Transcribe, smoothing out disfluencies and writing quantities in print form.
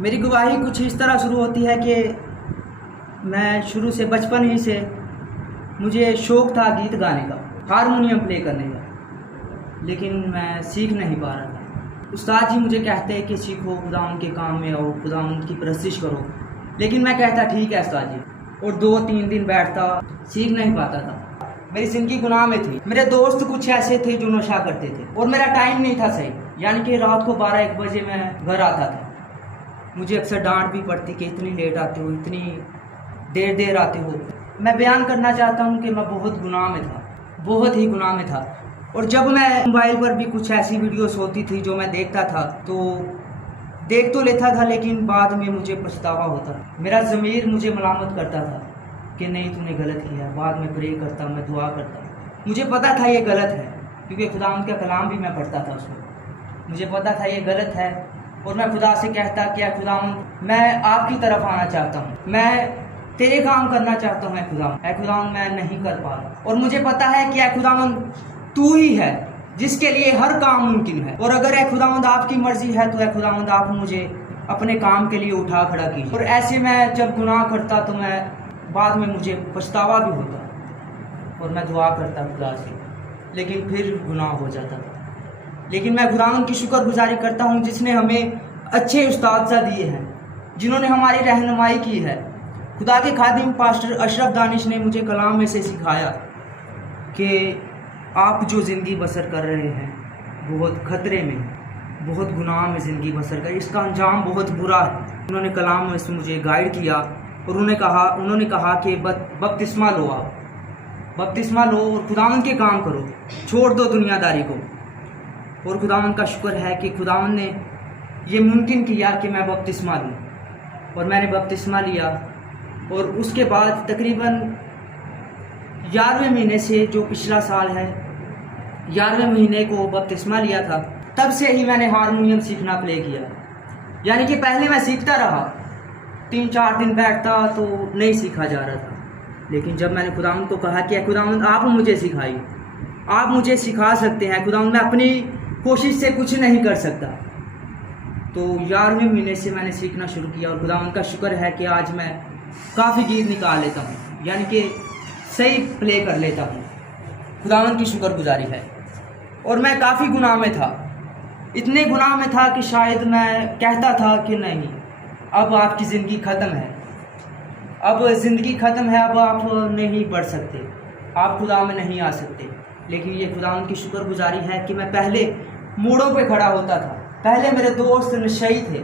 मेरी गवाही कुछ इस तरह शुरू होती है कि मैं शुरू से बचपन ही से मुझे शौक़ था गीत गाने का, हारमोनियम प्ले करने का, लेकिन मैं सीख नहीं पा रहा था। उस्ताद जी मुझे कहते हैं कि सीखो, खुदावंद के काम में आओ, खुदावंद की परस्तिश करो, लेकिन मैं कहता ठीक है उस्ताद जी, और 2-3 दिन बैठता, सीख नहीं पाता था। मेरी ज़िंदगी गुनाह में थी। मेरे दोस्त कुछ ऐसे थे जो नशा करते थे और मेरा टाइम नहीं था सही, यानी कि रात को 12-1 बजे मैं घर आता था। मुझे अक्सर डांट भी पड़ती कि इतनी लेट आते हो, इतनी देर आते हो। मैं बयान करना चाहता हूँ कि मैं बहुत गुनाह में था, बहुत ही गुनाह में था। और जब मैं मोबाइल पर भी कुछ ऐसी वीडियोस होती थी जो मैं देखता था, तो देख तो लेता था, लेकिन बाद में मुझे पछतावा होता। मेरा ज़मीर मुझे मलामत करता था कि नहीं तूने गलत किया। बाद में प्रे करता, मैं दुआ करता। मुझे पता था ये गलत है, क्योंकि खुदावंद का कलाम भी मैं पढ़ता था उसमें। मुझे पता था ये गलत है और मैं खुदा से कहता कि खुदावंद मैं आपकी तरफ आना चाहता हूँ, मैं तेरे काम करना चाहता हूँ। खुदावंद मैं नहीं कर पा रहा, और मुझे पता है कि खुदावंद तू ही है जिसके लिए हर काम मुमकिन है। और अगर खुदावंद आपकी मर्जी है तो खुदावंद आप मुझे अपने काम के लिए उठा खड़ा कीजिए। और ऐसे मैं जब गुनाह करता तो मैं बाद में मुझे पछतावा भी होता और मैं दुआ करता खुदा से, लेकिन फिर गुनाह हो जाता था। लेकिन मैं खुदावंद की शुक्रगुजारी करता हूँ जिसने हमें अच्छे उस्ताद दिए हैं, जिन्होंने हमारी रहनुमाई की है। खुदा के खादिम पास्टर अशरफ दानिश ने मुझे कलाम में से सिखाया कि आप जो ज़िंदगी बसर कर रहे हैं बहुत ख़तरे में, बहुत गुनाह में ज़िंदगी बसर कर, इसका अंजाम बहुत बुरा है। उन्होंने कलाम में से मुझे गाइड किया और उन्होंने कहा कि बपतिस्मा लो, आप बपतिस्मा लो और खुदावंद के काम करो, छोड़ दो दुनियादारी को। और खुदावंद का शुक्र है कि खुदावंद ने ये मुमकिन किया कि मैं बपतिस्मा लूँ, और मैंने बपतिस्मा लिया। और उसके बाद तकरीबन 11वें महीने से, जो पिछला साल है, 11वें महीने को बपतिस्मा लिया था, तब से ही मैंने हारमोनियम सीखना प्ले किया। यानी कि पहले मैं सीखता रहा, 3-4 दिन बैठता तो नहीं सीखा जा रहा था, लेकिन जब मैंने खुदावंद को कहा कि खुदावंद आप मुझे सिखाइए, आप मुझे सिखा सकते हैं खुदावंद, मैं अपनी कोशिश से कुछ नहीं कर सकता, तो 11वें महीने से मैंने सीखना शुरू किया। और खुदावंद का शुक्र है कि आज मैं काफ़ी गीत निकाल लेता हूँ, यानी कि सही प्ले कर लेता हूँ। खुदावंद की शुक्रगुजारी है। और मैं काफ़ी गुनाह में था, इतने गुनाह में था कि शायद मैं कहता था कि नहीं, अब आपकी ज़िंदगी ख़त्म है, अब ज़िंदगी ख़त्म है, अब आप नहीं बढ़ सकते, आप खुदा में नहीं आ सकते। लेकिन ये खुदावंद की शुक्रगुजारी है कि मैं पहले मोड़ों पे खड़ा होता था। पहले मेरे दोस्त नशई थे,